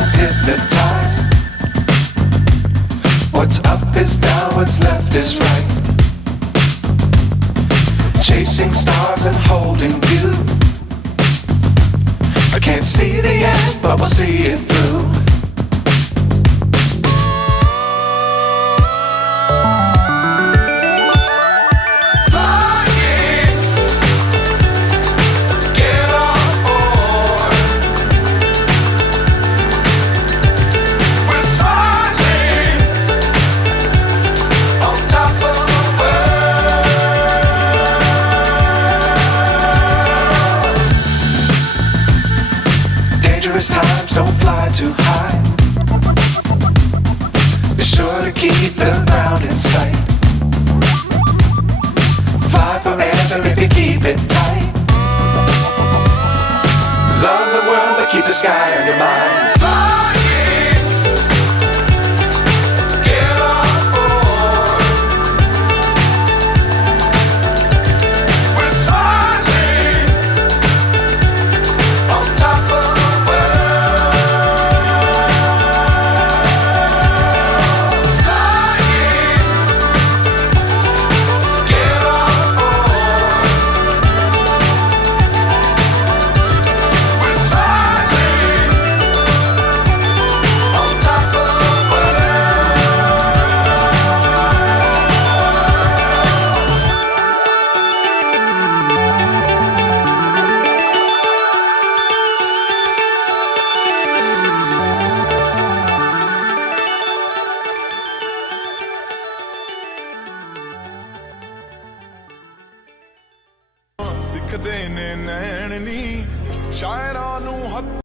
I'm hypnotized. What's up is down, what's left is right. Chasing stars and holding you. I can't see the end, but we'll see it through. Times don't fly too high. Be sure to keep the ground in sight. Fly forever if you keep it tight. Love the world but keep the sky on your mind. ਸਿੱਖਦੇ ਨੇ ਨੈਣ ਨੀ ਸ਼ਾਇਰਾਂ ਨੂੰ